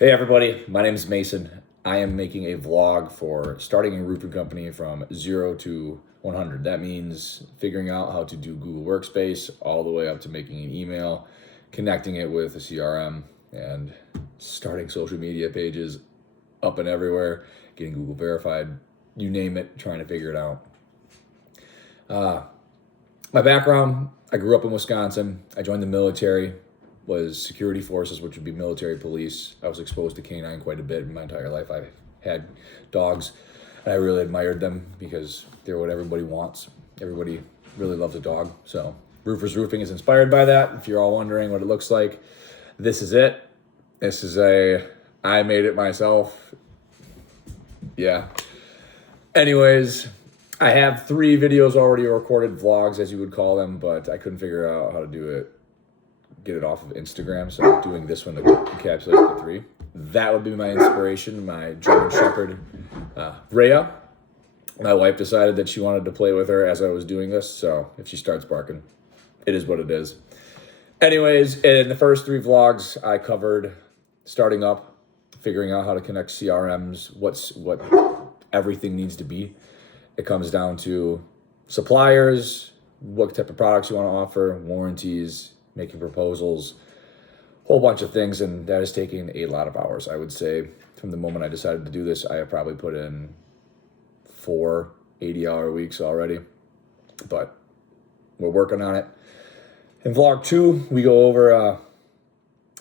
Hey everybody, my name is Mason. I am making a vlog for starting a roofing company from 0 to 100. That means figuring out how to do Google Workspace all the way up to making an email, connecting it with a CRM, and starting social media pages up and everywhere, getting Google verified, you name it, trying to figure it out. My background, I grew up in Wisconsin. I joined the military, was security forces, which would be military police. I was exposed to canine quite a bit in my entire life. I had dogs, and I really admired them because they're what everybody wants. Everybody really loves a dog. So Roofers Roofing is inspired by that. If you're all wondering what it looks like, this is it. This is I made it myself. Yeah. Anyways, I have 3 videos already recorded, vlogs as you would call them, but I couldn't figure out how to do it, get it off of Instagram, so I'm doing this one to encapsulate the 3. That would be my inspiration, my German Shepherd, Rhea. My wife decided that she wanted to play with her as I was doing this, so if she starts barking, it is what it is. Anyways, in the first 3 vlogs, I covered starting up, figuring out how to connect CRMs, what everything needs to be. It comes down to suppliers, what type of products you want to offer, warranties, making proposals, whole bunch of things, and that has taken a lot of hours. I would say from the moment I decided to do this, I have probably put in 4 80-hour weeks already, but we're working on it. In vlog 2, we go over a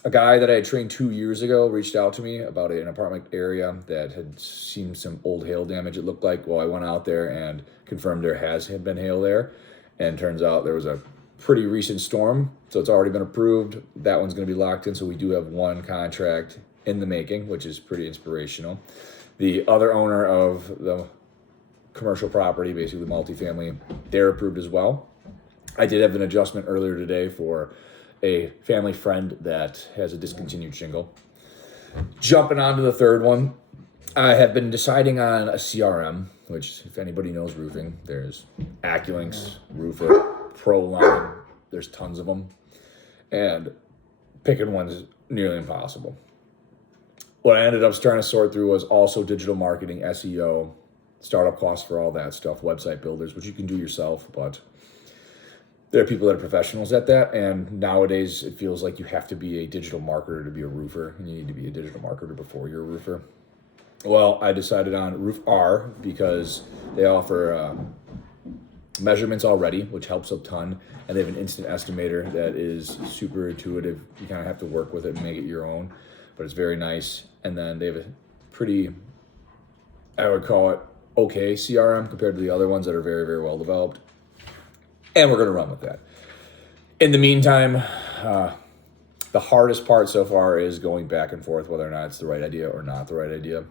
guy that I had trained 2 years ago reached out to me about an apartment area that had seen some old hail damage, it looked like. Well, I went out there and confirmed there had been hail there, and turns out there was a pretty recent storm, so it's already been approved. That one's going to be locked in, so we do have 1 contract in the making, which is pretty inspirational. The other owner of the commercial property, basically the multifamily, they're approved as well. I did have an adjustment earlier today for a family friend that has a discontinued shingle. Jumping on to the 3rd one, I have been deciding on a CRM, which if anybody knows roofing, there's AccuLynx, Roofer, ProLine, there's tons of them, and picking one is nearly impossible. What I ended up trying to sort through was also digital marketing, SEO, startup costs for all that stuff, website builders, which you can do yourself, but there are people that are professionals at that, and nowadays it feels like you have to be a digital marketer to be a roofer, and you need to be a digital marketer before you're a roofer. Well, I decided on RoofR because they offer measurements already, which helps a ton, and they have an instant estimator that is super intuitive. You kind of have to work with it and make it your own, but it's very nice. And then they have a pretty, I would call it okay CRM compared to the other ones that are very, very well developed. And we're going to run with that. In the meantime, the hardest part so far is going back and forth whether or not it's the right idea or not the right idea.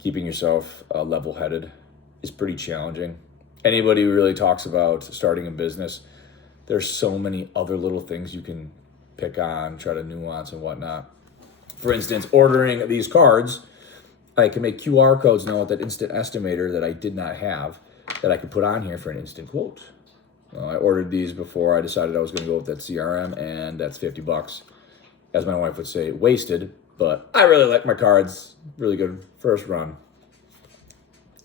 Keeping yourself level-headed is pretty challenging. Anybody who really talks about starting a business, there's so many other little things you can pick on, try to nuance and whatnot. For instance, ordering these cards, I can make QR codes now with that instant estimator that I did not have, that I could put on here for an instant quote. Well, I ordered these before I decided I was going to go with that CRM, and that's $50. As my wife would say, wasted, but I really like my cards. Really good first run.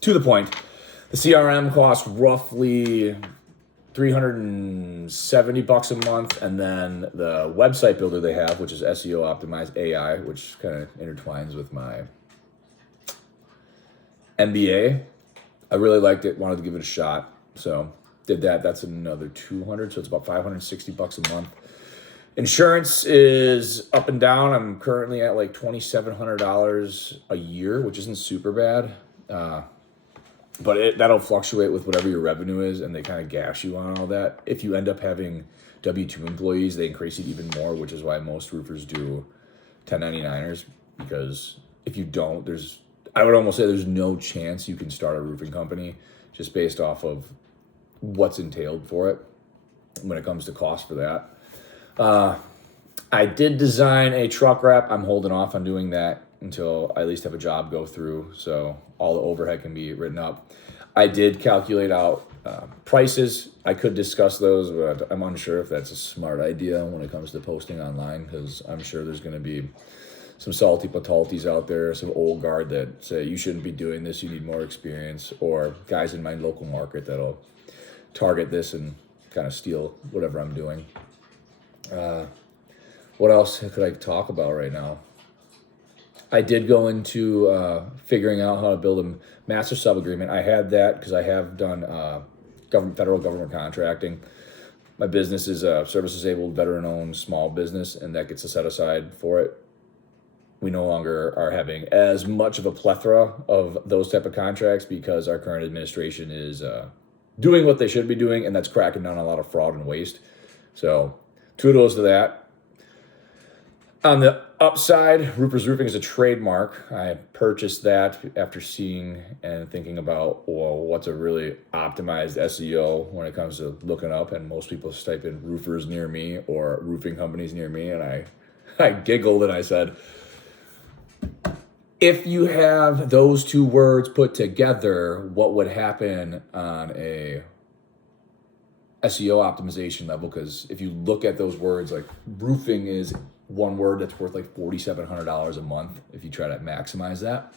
To the point, the CRM costs roughly $370 a month, and then the website builder they have, which is SEO optimized AI, which kind of intertwines with my MBA. I really liked it, wanted to give it a shot, so did that. That's another $200, so it's about $560 a month. Insurance is up and down. I'm currently at like $2,700 a year, which isn't super bad. But that'll fluctuate with whatever your revenue is, and they kind of gash you on all that. If you end up having W-2 employees, they increase it even more, which is why most roofers do 1099ers, because if you don't, I would almost say there's no chance you can start a roofing company just based off of what's entailed for it when it comes to cost for that. I did design a truck wrap. I'm holding off on doing that until I at least have a job go through, so all the overhead can be written up. I did calculate out prices. I could discuss those, but I'm unsure if that's a smart idea when it comes to posting online, because I'm sure there's going to be some salty pataltis out there, some old guard that say you shouldn't be doing this, you need more experience, or guys in my local market that'll target this and kind of steal whatever I'm doing. What else could I talk about right now? I did go into figuring out how to build a master sub agreement. I had that because I have done federal government contracting. My business is a service-disabled, veteran-owned small business, and that gets a set aside for it. We no longer are having as much of a plethora of those type of contracts because our current administration is doing what they should be doing, and that's cracking down on a lot of fraud and waste. So kudos to that. On the upside, Roofers Roofing is a trademark. I purchased that after seeing and thinking about, well, what's a really optimized SEO when it comes to looking up, and most people just type in roofers near me or roofing companies near me, and I giggled and I said, if you have those two words put together, what would happen on a SEO optimization level? Because if you look at those words, like roofing is one word that's worth like $4,700 a month if you try to maximize that.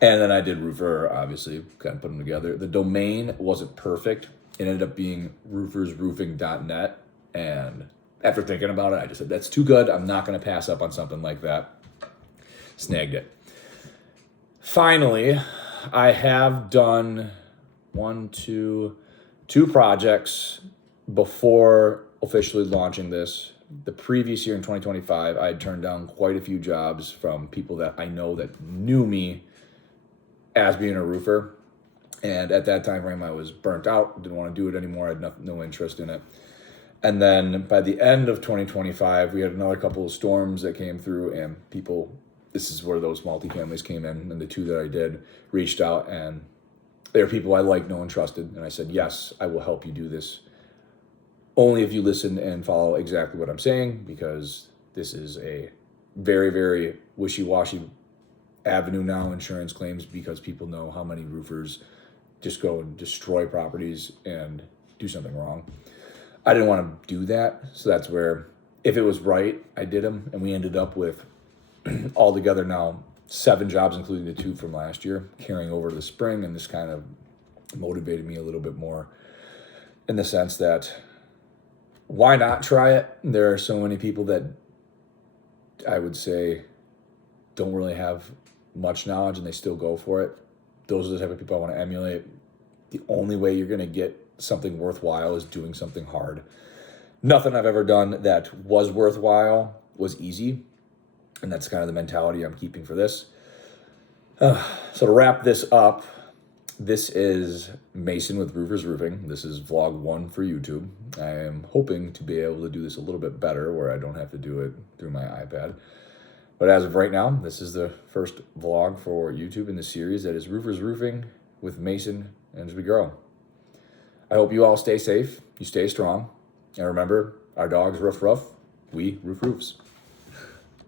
And then I did roofer, obviously, kind of put them together. The domain wasn't perfect. It ended up being roofersroofing.net. And after thinking about it, I just said, that's too good. I'm not going to pass up on something like that. Snagged it. Finally, I have done two projects before officially launching this. The previous year in 2025, I had turned down quite a few jobs from people that I know that knew me as being a roofer. And at that time frame, I was burnt out, didn't want to do it anymore. I had no interest in it. And then by the end of 2025, we had another couple of storms that came through, and people, this is where those multifamilies came in, and the two that I did reached out, and they were people I liked, know, and trusted. And I said, yes, I will help you do this. Only if you listen and follow exactly what I'm saying, because this is a very, very wishy-washy avenue now, insurance claims, because people know how many roofers just go and destroy properties and do something wrong. I didn't want to do that, so that's where, if it was right, I did them, and we ended up with altogether now 7 jobs, including the 2 from last year, carrying over to the spring, and this kind of motivated me a little bit more in the sense that why not try it? There are so many people that I would say don't really have much knowledge and they still go for it. Those are the type of people I want to emulate. The only way you're going to get something worthwhile is doing something hard. Nothing I've ever done that was worthwhile was easy. And that's kind of the mentality I'm keeping for this. So to wrap this up, this is Mason with Roofers Roofing. This is vlog 1 for YouTube. I am hoping to be able to do this a little bit better where I don't have to do it through my iPad. But as of right now, this is the first vlog for YouTube in the series that is Roofers Roofing with Mason and as we grow. I hope you all stay safe, you stay strong, and remember, our dogs roof rough, we roof roofs.